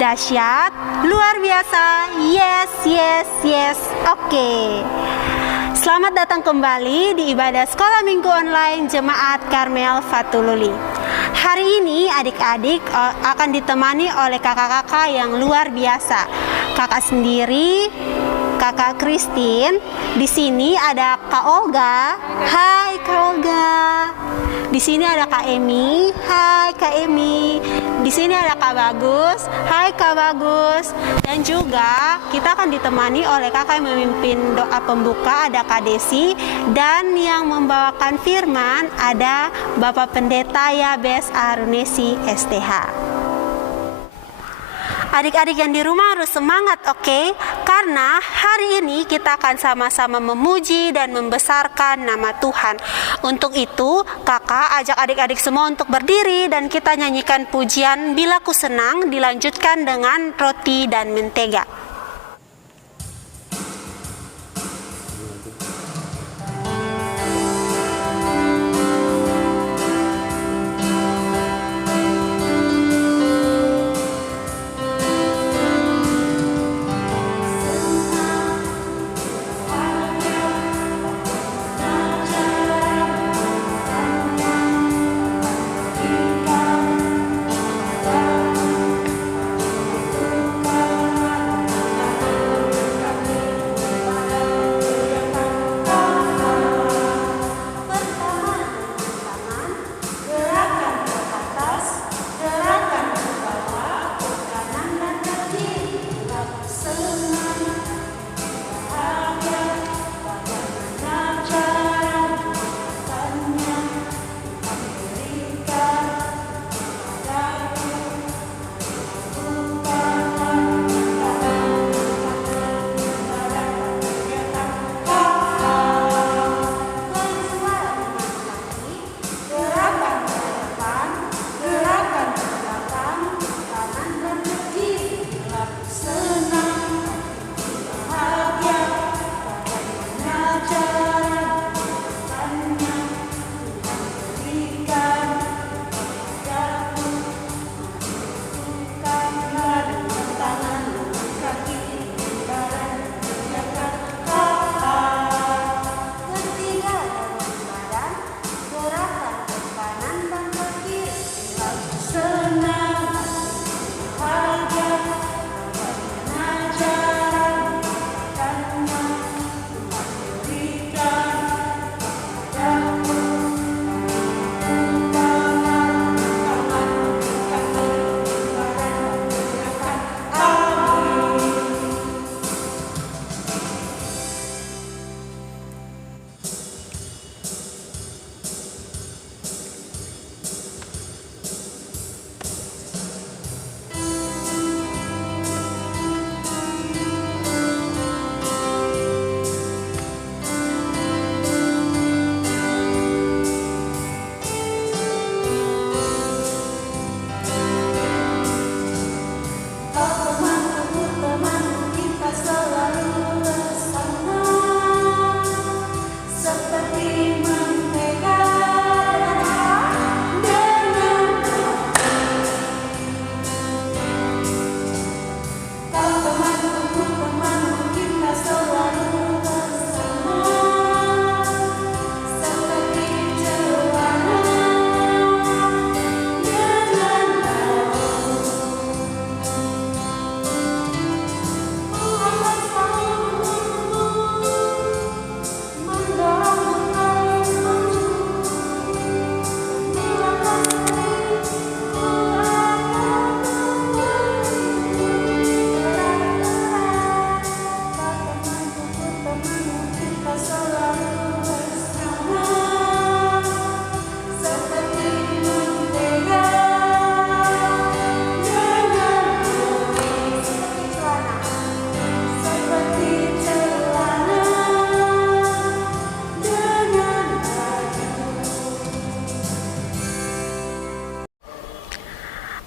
Dahsyat, luar biasa, yes, yes, yes. Oke. Selamat datang kembali di ibadah sekolah minggu online Jemaat Karmel Fatululi. Hari ini adik-adik akan ditemani oleh kakak-kakak yang luar biasa. Kakak sendiri, Kakak Christine. Di sini ada Kak Olga. Hai Kak Olga. Di sini ada Kak Emi. Hai Kak Emi. Di sini ada Kak Bagus. Hai Kak Bagus. Dan juga kita akan ditemani oleh kakak yang memimpin doa pembuka, ada Kak Desi. Dan yang membawakan firman ada Bapak Pendeta Yabes Arunesi STH. Adik-adik yang di rumah harus semangat, oke? Karena hari ini kita akan sama-sama memuji dan membesarkan nama Tuhan. Untuk itu, kakak ajak adik-adik semua untuk berdiri dan kita nyanyikan pujian Bila Ku Senang, dilanjutkan dengan Roti dan Mentega.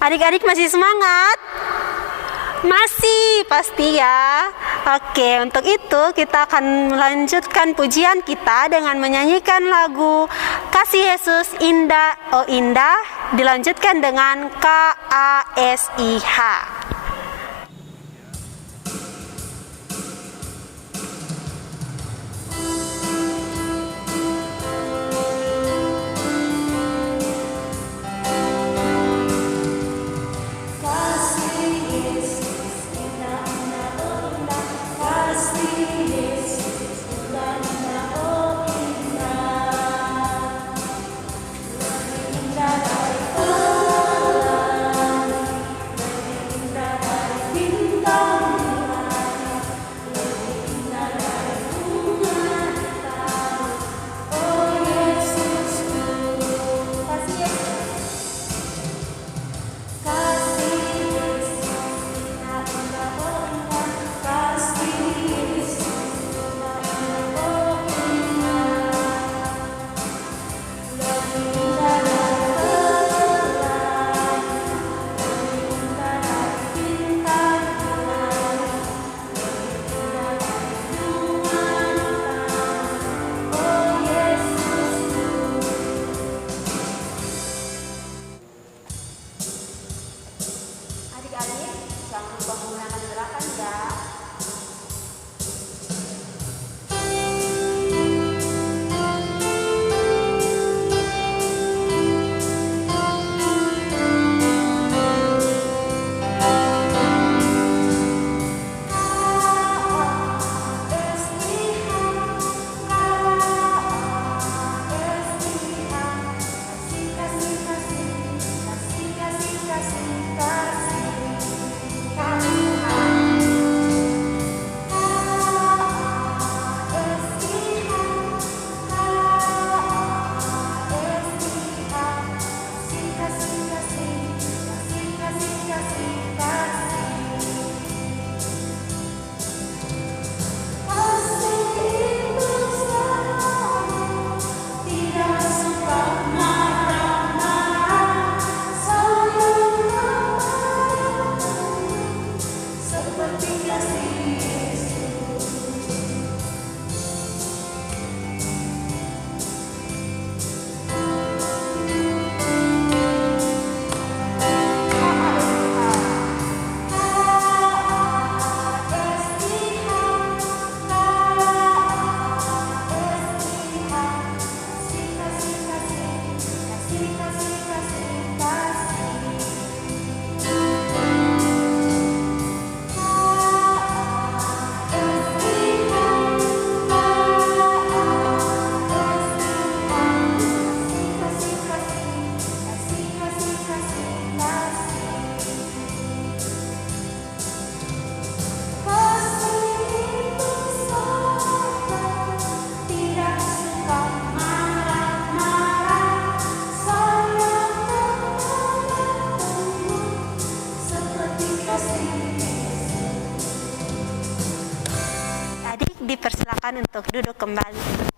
Adik-adik masih semangat? Masih, pasti ya. Oke, untuk itu kita akan melanjutkan pujian kita dengan menyanyikan lagu Kasih Yesus Indah, Oh Indah, dilanjutkan dengan KASIH. Adik dipersilakan untuk duduk kembali.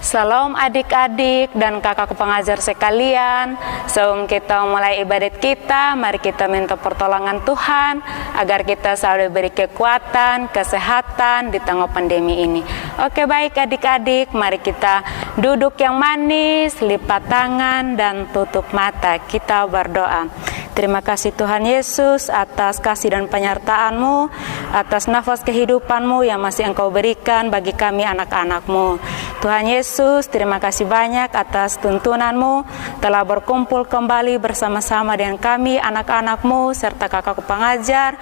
Salam adik-adik dan kakak pengajar sekalian. Sebelum kita mulai ibadat kita, mari kita minta pertolongan Tuhan agar kita selalu diberi kekuatan, kesehatan di tengah pandemi ini. Oke, baik adik-adik, mari kita duduk yang manis, lipat tangan dan tutup mata. Kita berdoa. Terima kasih Tuhan Yesus atas kasih dan penyertaan-Mu, atas nafas kehidupan-Mu yang masih Engkau berikan bagi kami anak-anak-Mu. Tuhan Yesus, terima kasih banyak atas tuntunan-Mu telah berkumpul kembali bersama-sama dengan kami anak-anak-Mu serta kakak pengajar.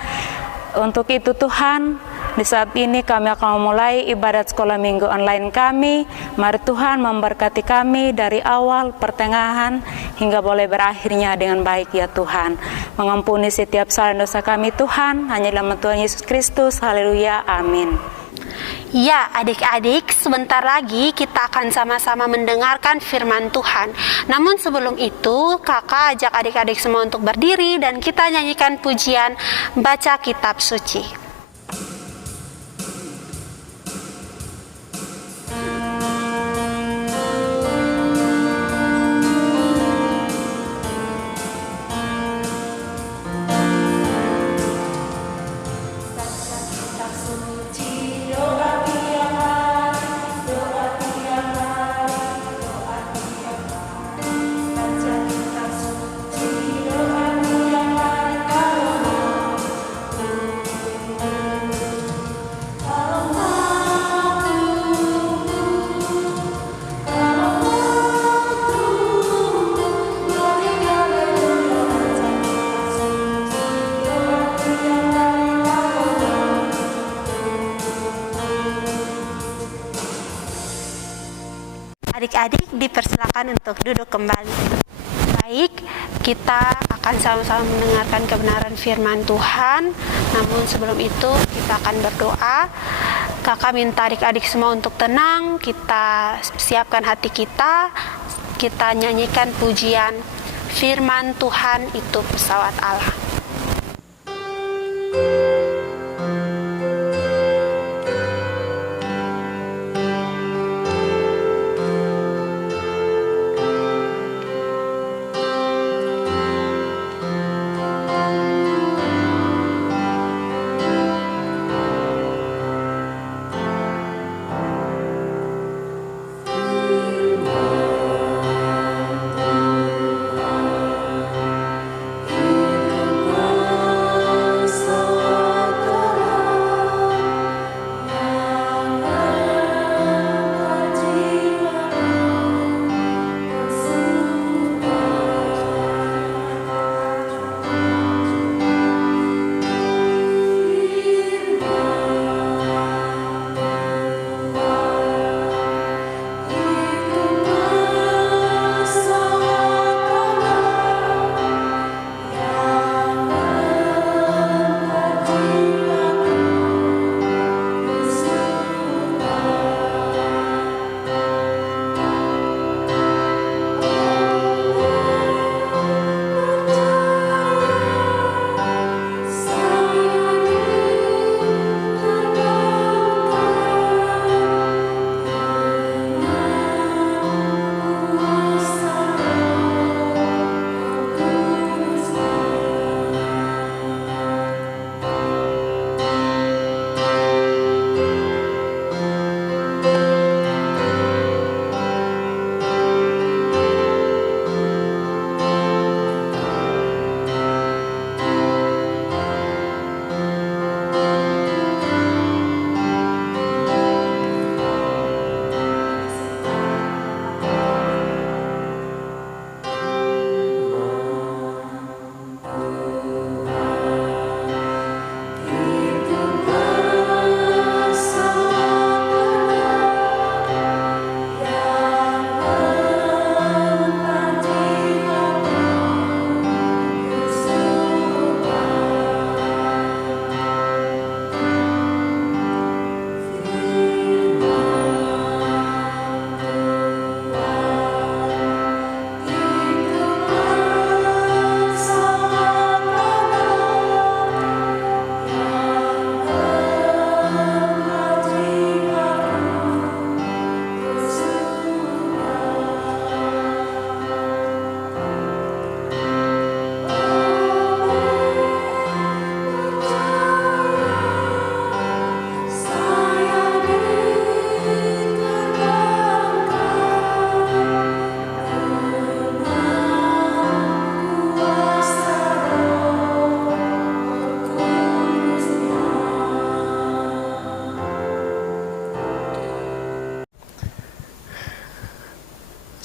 Untuk itu Tuhan, di saat ini kami akan memulai ibadat sekolah minggu online kami. Mari Tuhan memberkati kami dari awal, pertengahan, hingga boleh berakhirnya dengan baik ya Tuhan. Mengampuni setiap salah dosa kami Tuhan, hanya dalam Tuhan Yesus Kristus. Haleluya, amin. Ya, adik-adik, sebentar lagi kita akan sama-sama mendengarkan firman Tuhan. Namun sebelum itu, kakak ajak adik-adik semua untuk berdiri dan kita nyanyikan pujian baca kitab suci. Adik-adik dipersilakan untuk duduk kembali. Baik, kita akan sama-sama mendengarkan kebenaran firman Tuhan. Namun sebelum itu kita akan berdoa. Kakak minta adik-adik semua untuk tenang. Kita siapkan hati kita. Kita nyanyikan pujian firman Tuhan itu pesawat Allah. Hidup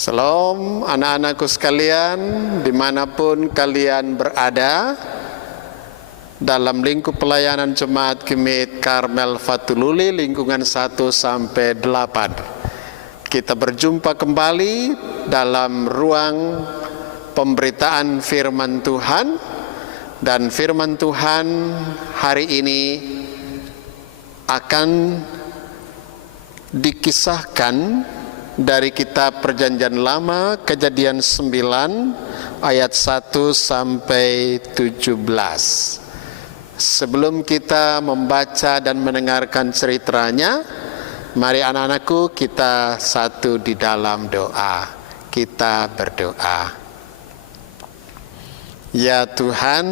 Salam anak-anakku sekalian, dimanapun kalian berada, dalam lingkup pelayanan Jemaat Gemit Karmel Fatululi lingkungan 1 sampai 8. Kita berjumpa kembali dalam ruang pemberitaan firman Tuhan, dan firman Tuhan hari ini akan dikisahkan dari kitab Perjanjian Lama Kejadian 9 ayat 1 sampai 17. Sebelum kita membaca dan mendengarkan ceritanya, mari anak-anakku kita satu di dalam doa. Kita berdoa. Ya Tuhan,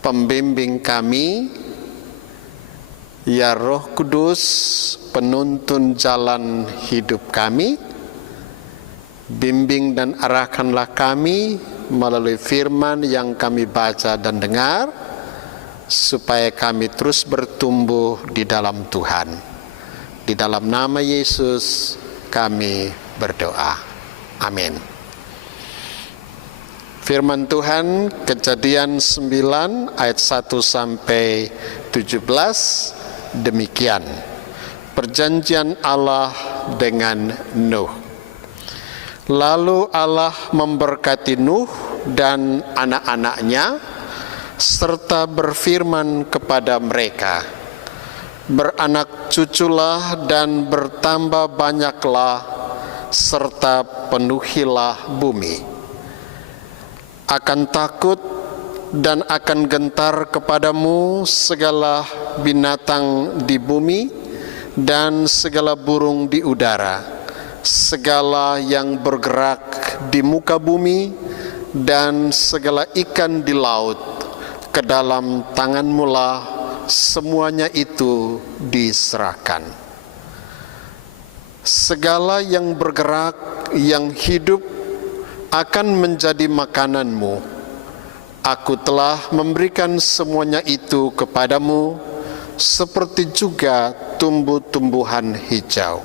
pembimbing kami, ya Roh Kudus, penuntun jalan hidup kami, bimbing dan arahkanlah kami melalui firman yang kami baca dan dengar, supaya kami terus bertumbuh di dalam Tuhan. Di dalam nama Yesus kami berdoa. Amin. Firman Tuhan Kejadian 9 ayat 1 sampai 17 demikian. Perjanjian Allah dengan Nuh. Lalu Allah memberkati Nuh dan anak-anaknya serta berfirman kepada mereka, beranak cuculah dan bertambah banyaklah serta penuhilah bumi. Akan takut dan akan gentar kepadamu segala binatang di bumi dan segala burung di udara, segala yang bergerak di muka bumi dan segala ikan di laut. Ke dalam tanganmu-lah semuanya itu diserahkan. Segala yang bergerak, yang hidup akan menjadi makananmu. Aku telah memberikan semuanya itu kepadamu, seperti juga tumbuh-tumbuhan hijau.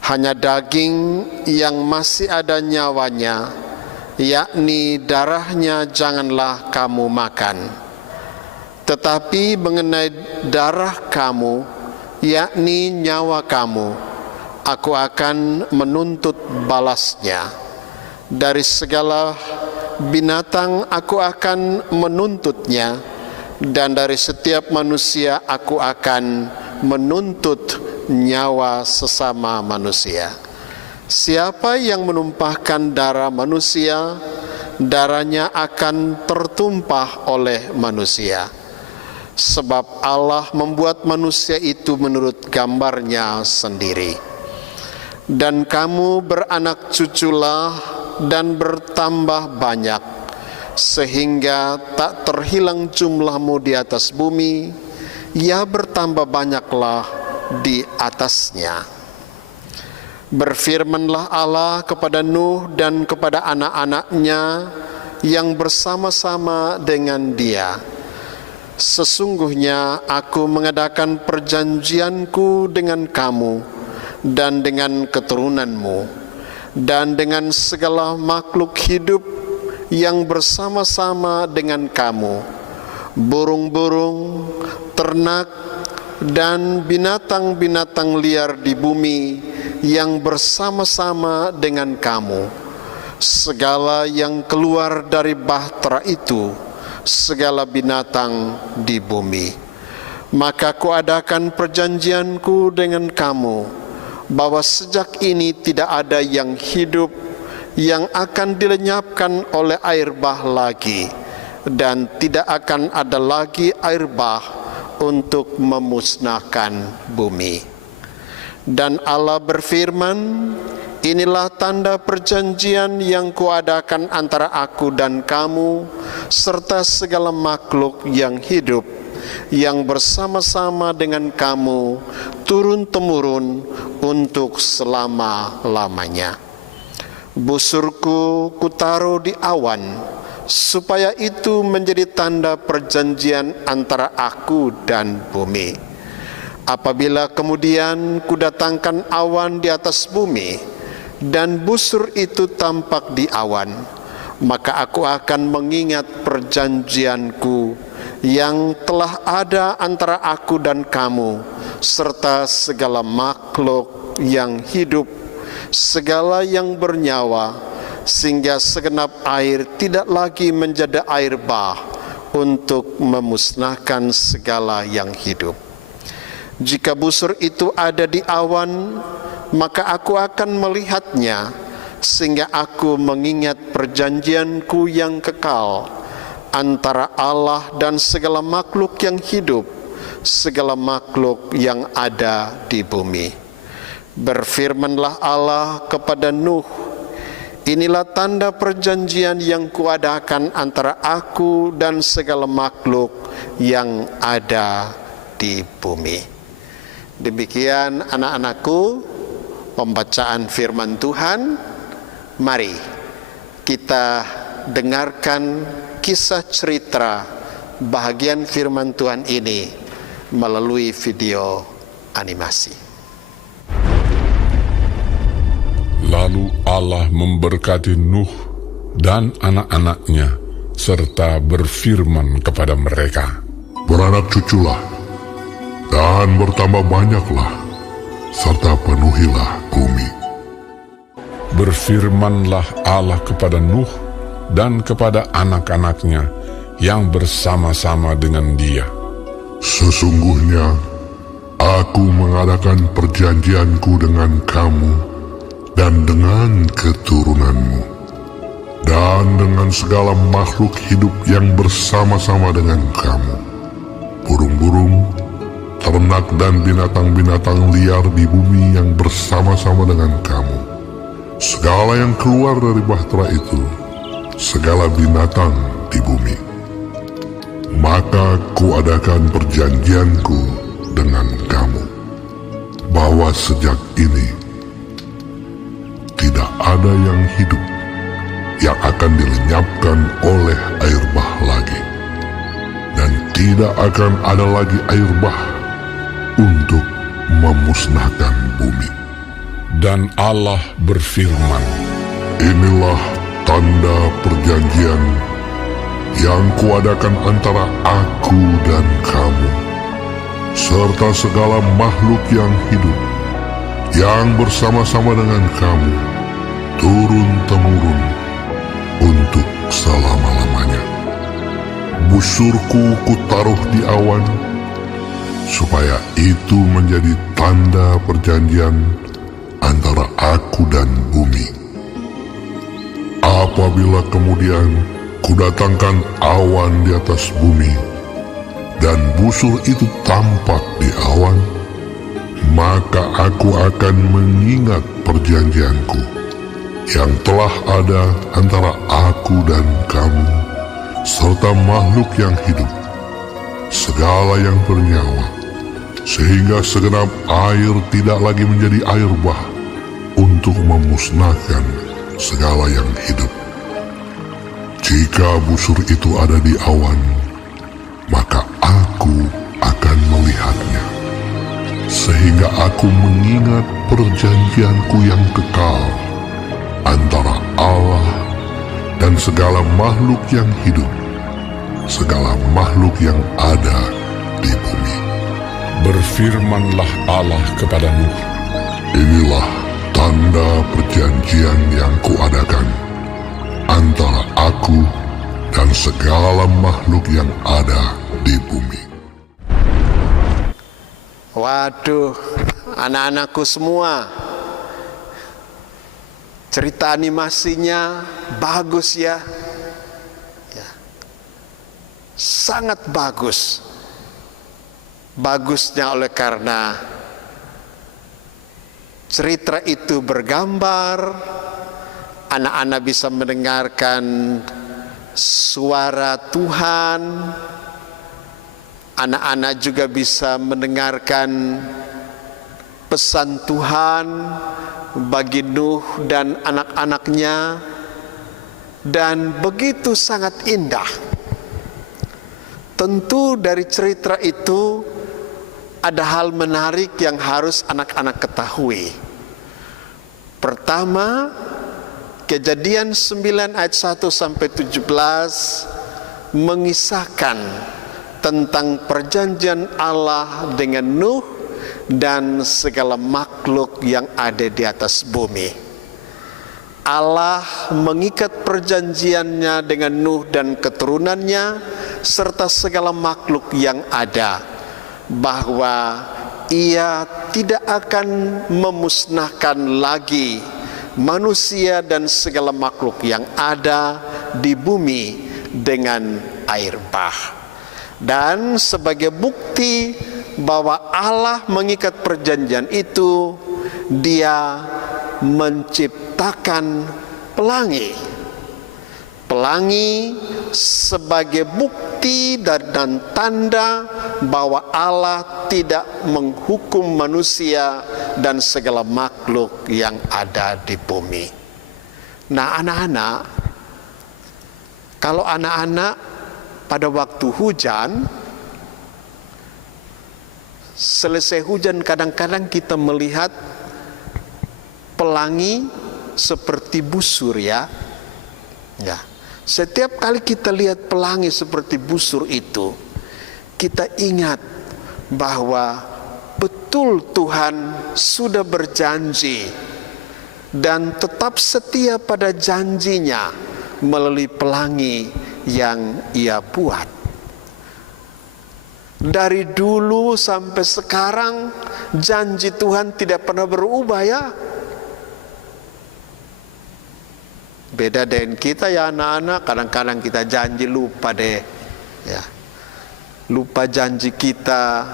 Hanya daging yang masih ada nyawanya, yakni darahnya, janganlah kamu makan. Tetapi mengenai darah kamu, yakni nyawa kamu, aku akan menuntut balasnya. Dari segala binatang aku akan menuntutnya, dan dari setiap manusia aku akan menuntut nyawa sesama manusia. Siapa yang menumpahkan darah manusia, darahnya akan tertumpah oleh manusia. Sebab Allah membuat manusia itu menurut gambarnya sendiri. Dan kamu beranak cuculah dan bertambah banyak, sehingga tak terhilang jumlahmu di atas bumi, ya bertambah banyaklah di atasnya. Berfirmanlah Allah kepada Nuh dan kepada anak-anaknya yang bersama-sama dengan dia, sesungguhnya aku mengadakan perjanjianku dengan kamu dan dengan keturunanmu, dan dengan segala makhluk hidup yang bersama-sama dengan kamu, burung-burung, ternak, dan binatang-binatang liar di bumi yang bersama-sama dengan kamu, segala yang keluar dari bahtera itu, segala binatang di bumi. Maka kuadakan perjanjianku dengan kamu, bahwa sejak ini tidak ada yang hidup yang akan dilenyapkan oleh air bah lagi, dan tidak akan ada lagi air bah untuk memusnahkan bumi. Dan Allah berfirman, inilah tanda perjanjian yang kuadakan antara aku dan kamu serta segala makhluk yang hidup yang bersama-sama dengan kamu turun-temurun untuk selama-lamanya. Busurku kutaruh di awan, supaya itu menjadi tanda perjanjian antara aku dan bumi. Apabila kemudian kudatangkan awan di atas bumi, dan busur itu tampak di awan, maka aku akan mengingat perjanjianku yang telah ada antara aku dan kamu, serta segala makhluk yang hidup, segala yang bernyawa, sehingga segenap air tidak lagi menjadi air bah untuk memusnahkan segala yang hidup. Jika busur itu ada di awan, maka aku akan melihatnya, sehingga aku mengingat perjanjianku yang kekal antara Allah dan segala makhluk yang hidup, segala makhluk yang ada di bumi. Berfirmanlah Allah kepada Nuh, inilah tanda perjanjian yang kuadakan antara aku dan segala makhluk yang ada di bumi. Demikian anak-anakku, pembacaan firman Tuhan. Mari kita dengarkan kisah cerita bahagian firman Tuhan ini melalui video animasi. Lalu Allah memberkati Nuh dan anak-anaknya serta berfirman kepada mereka, beranak cuculah dan bertambah banyaklah, serta penuhilah bumi. Berfirmanlah Allah kepada Nuh dan kepada anak-anaknya yang bersama-sama dengan dia. Sesungguhnya aku mengadakan perjanjianku dengan kamu dan dengan keturunanmu, dan dengan segala makhluk hidup yang bersama-sama dengan kamu, burung-burung, ternak dan binatang-binatang liar di bumi yang bersama-sama dengan kamu, segala yang keluar dari bahtera itu, segala binatang di bumi. Maka kuadakan perjanjianku dengan kamu, bahwa sejak ini tidak ada yang hidup yang akan dilenyapkan oleh air bah lagi, dan tidak akan ada lagi air bah untuk memusnahkan bumi. Dan Allah berfirman, inilah tanda perjanjian yang kuadakan antara aku dan kamu, serta segala makhluk yang hidup, yang bersama-sama dengan kamu, turun-temurun untuk selama-lamanya. Busurku kutaruh di awan, supaya itu menjadi tanda perjanjian antara aku dan bumi. Apabila kemudian kudatangkan awan di atas bumi, dan busur itu tampak di awan, maka aku akan mengingat perjanjianku yang telah ada antara aku dan kamu, serta makhluk yang hidup, segala yang bernyawa, sehingga segenap air tidak lagi menjadi air bah untuk memusnahkan segala yang hidup. Jika busur itu ada di awan, maka aku akan melihatnya, sehingga aku mengingat perjanjianku yang kekal antara Allah dan segala makhluk yang hidup, segala makhluk yang ada di bumi. berfirmanlah Allah kepada Nuh, inilah tanda perjanjian yang kuadakan antara aku dan segala makhluk yang ada di bumi. Waduh, anak-anakku semua, cerita animasinya bagus ya. Sangat bagus. Bagusnya oleh karena cerita itu bergambar, anak-anak bisa mendengarkan suara Tuhan, anak-anak juga bisa mendengarkan pesan Tuhan bagi Nuh dan anak-anaknya, dan begitu sangat indah. Tentu dari cerita itu ada hal menarik yang harus anak-anak ketahui, Pertama, Kejadian 9 ayat 1 sampai 17 mengisahkan tentang perjanjian Allah dengan Nuh dan segala makhluk yang ada di atas bumi. Allah mengikat perjanjiannya dengan Nuh dan keturunannya serta segala makhluk yang ada, bahwa Ia tidak akan memusnahkan lagi manusia dan segala makhluk yang ada di bumi dengan air bah. Dan sebagai bukti bahwa Allah mengikat perjanjian itu, Dia menciptakan pelangi. Pelangi sebagai bukti dan tanda bahwa Allah tidak menghukum manusia dan segala makhluk yang ada di bumi. Nah, anak-anak, kalau anak-anak pada waktu hujan, selesai hujan kadang-kadang kita melihat pelangi seperti busur, ya. Setiap kali kita lihat pelangi seperti busur itu, kita ingat bahwa betul Tuhan sudah berjanji dan tetap setia pada janjinya melalui pelangi yang Ia buat. Dari dulu sampai sekarang janji Tuhan tidak pernah berubah, ya. Beda dengan kita, ya anak-anak, kadang-kadang kita janji lupa deh, ya. Lupa janji kita,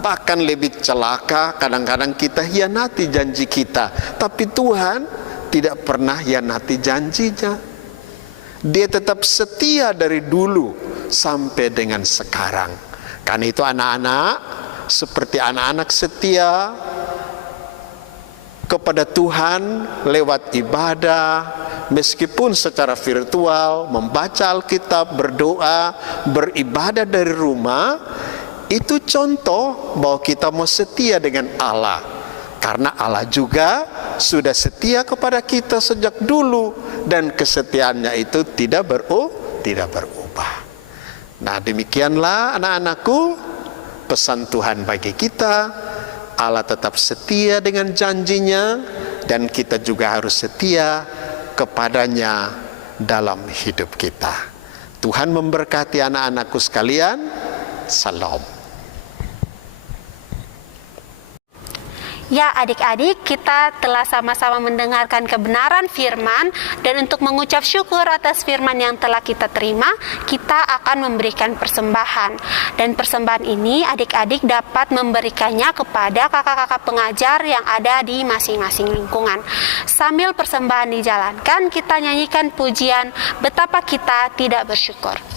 bahkan lebih celaka, kadang-kadang kita hianati janji kita. Tapi Tuhan tidak pernah hianati janjinya. Dia tetap setia dari dulu sampai dengan sekarang. Karena itu anak-anak, seperti anak-anak setia kepada Tuhan lewat ibadah, meskipun secara virtual, membaca Alkitab, berdoa, beribadah dari rumah, itu contoh bahwa kita mau setia dengan Allah. Karena Allah juga sudah setia kepada kita sejak dulu, dan kesetiaannya itu tidak berubah. Nah, demikianlah anak-anakku, pesan Tuhan bagi kita. Allah tetap setia dengan janjinya, dan kita juga harus setia kepadanya dalam hidup kita. Tuhan memberkati anak-anakku sekalian. Salam. Ya adik-adik, kita telah sama-sama mendengarkan kebenaran firman, dan untuk mengucap syukur atas firman yang telah kita terima, kita akan memberikan persembahan. Dan persembahan ini adik-adik dapat memberikannya kepada kakak-kakak pengajar yang ada di masing-masing lingkungan. Sambil persembahan dijalankan, kita nyanyikan pujian Betapa Kita Tidak Bersyukur.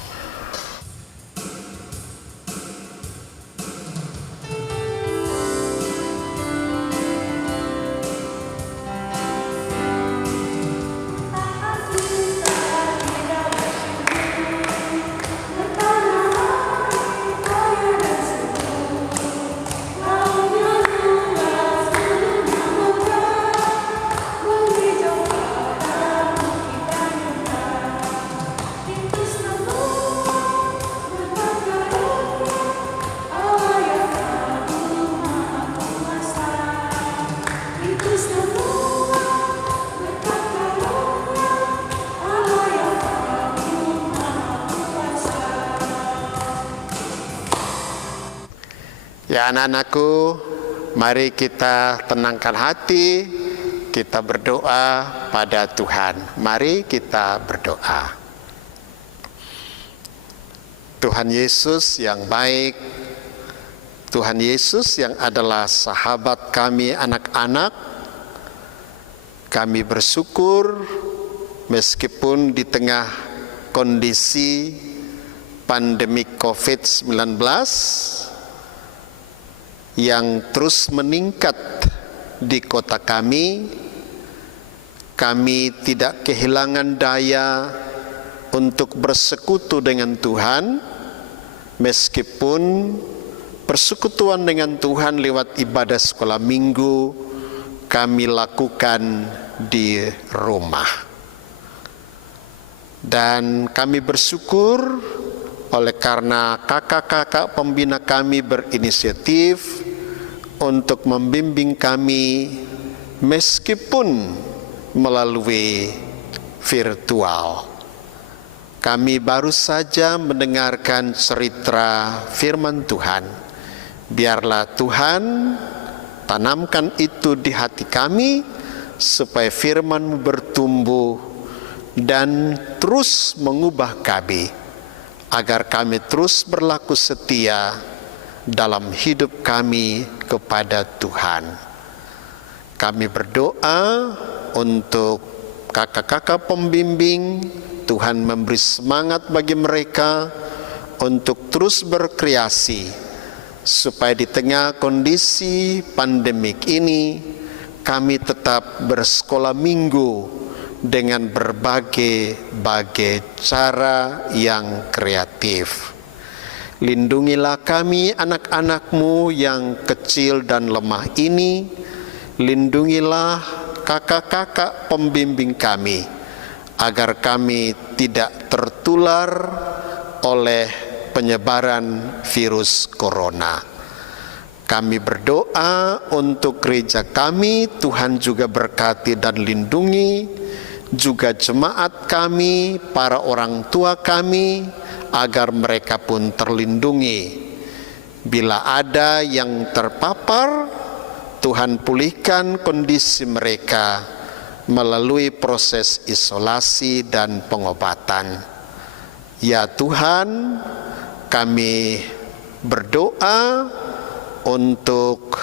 Ya anak-anakku, mari kita tenangkan hati, kita berdoa pada Tuhan. Mari kita berdoa. Tuhan Yesus yang baik, Tuhan Yesus yang adalah sahabat kami anak-anak, kami bersyukur meskipun di tengah kondisi pandemi COVID-19 yang terus meningkat di kota kami tidak kehilangan daya untuk bersekutu dengan Tuhan, meskipun persekutuan dengan Tuhan lewat ibadah sekolah minggu, kami lakukan di rumah. Dan kami bersyukur oleh karena kakak-kakak pembina kami berinisiatif untuk membimbing kami meskipun melalui virtual. Kami baru saja mendengarkan cerita firman Tuhan. Biarlah Tuhan tanamkan itu di hati kami supaya firman-Mu bertumbuh dan terus mengubah kami, agar kami terus berlaku setia dalam hidup kami kepada Tuhan. Kami berdoa untuk kakak-kakak pembimbing, Tuhan memberi semangat bagi mereka untuk terus berkreasi, supaya di tengah kondisi pandemik ini, kami tetap bersekolah minggu dengan berbagai cara yang kreatif. Lindungilah kami anak-anak-Mu yang kecil dan lemah ini. Lindungilah kakak-kakak pembimbing kami, agar kami tidak tertular oleh penyebaran virus corona. Kami berdoa untuk gereja kami, Tuhan juga berkati dan lindungi, juga jemaat kami, para orang tua kami, agar mereka pun terlindungi. Bila ada yang terpapar, Tuhan pulihkan kondisi mereka melalui proses isolasi dan pengobatan. Ya Tuhan, kami berdoa untuk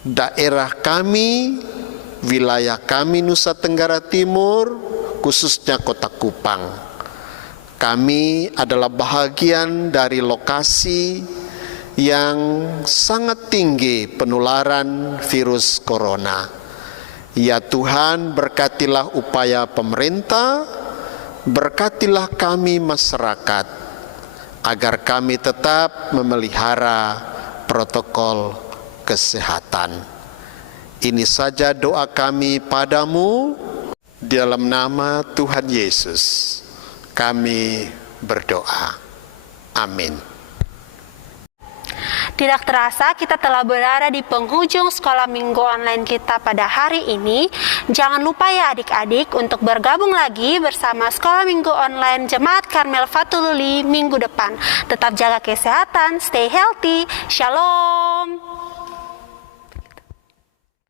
daerah kami, wilayah kami Nusa Tenggara Timur, khususnya Kota Kupang. Kami adalah bahagian dari lokasi yang sangat tinggi penularan virus corona. Ya Tuhan, berkatilah upaya pemerintah, berkatilah kami masyarakat, agar kami tetap memelihara protokol kesehatan. Ini saja doa kami padamu, di dalam nama Tuhan Yesus kami berdoa. Amin. Tidak terasa kita telah berada di penghujung sekolah minggu online kita pada hari ini. Jangan lupa ya adik-adik untuk bergabung lagi bersama sekolah minggu online Jemaat Karmel Fatululi minggu depan. Tetap jaga kesehatan, stay healthy. Shalom.